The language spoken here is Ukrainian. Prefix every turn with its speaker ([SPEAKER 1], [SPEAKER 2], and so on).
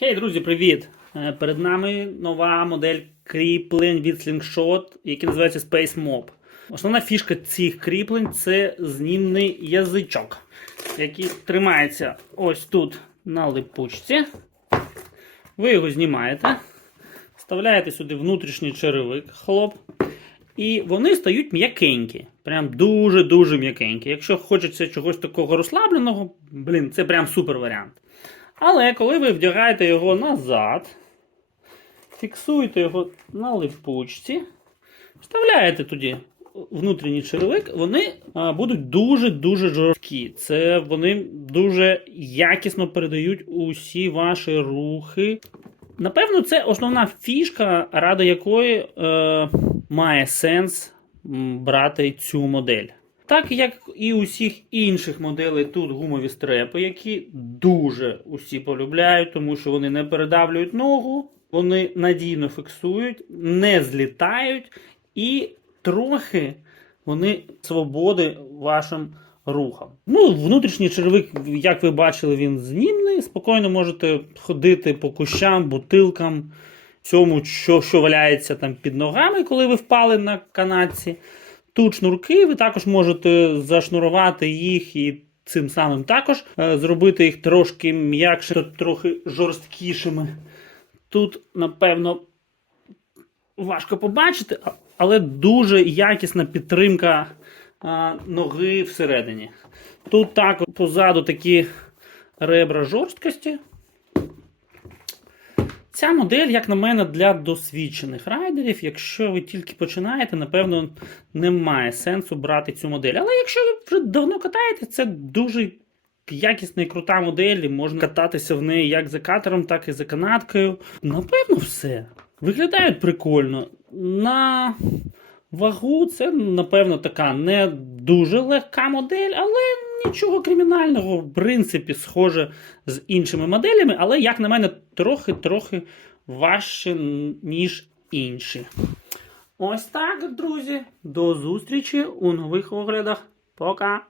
[SPEAKER 1] Хей, друзі, привіт! Е, Перед нами нова модель кріплень від Slingshot, який називається Space Mob. Основна фішка цих кріплень це знімний язичок, який тримається ось тут на липучці. Ви його знімаєте, вставляєте сюди внутрішній черевик, хлоп, і вони стають м'якенькі. Прям дуже-дуже м'якенькі. Якщо хочеться чогось такого розслабленого, блін, це прям супер варіант. Але коли ви вдягаєте його назад, фіксуєте його на липучці, вставляєте тоді внутрішній черевик, вони будуть дуже-дуже жорсткі. Це вони дуже якісно передають усі ваші рухи. Напевно, це основна фішка, ради якої е, має сенс брати цю модель. Так як і усіх інших моделей, тут гумові стрепи, які дуже усі полюбляють, тому що вони не передавлюють ногу, вони надійно фіксують, не злітають і трохи вони свободи вашим рухам. Ну, внутрішній черевик, як ви бачили, він знімний. Спокійно можете ходити по кущам, бутилкам, всьому, що, що валяється там під ногами, коли ви впали на канатці. Тут шнурки, ви також можете зашнурувати їх і цим самим також е, зробити їх трошки м'якше, трохи жорсткішими. Тут, напевно, важко побачити, але дуже якісна підтримка а, ноги всередині. Тут так позаду такі ребра жорсткості. Ця модель, як на мене, для досвідчених райдерів. Якщо ви тільки починаєте, напевно, немає сенсу брати цю модель. Але якщо ви вже давно катаєте, це дуже якісна і крута модель. і Можна кататися в неї як за катером, так і за канаткою. Напевно, все. Виглядають прикольно. На вагу це, напевно, така не дуже легка модель, але нічого кримінального, в принципі, схоже з іншими моделями, але, як на мене, трохи-трохи важче, ніж інші. Ось так, друзі. До зустрічі у нових оглядах. Пока!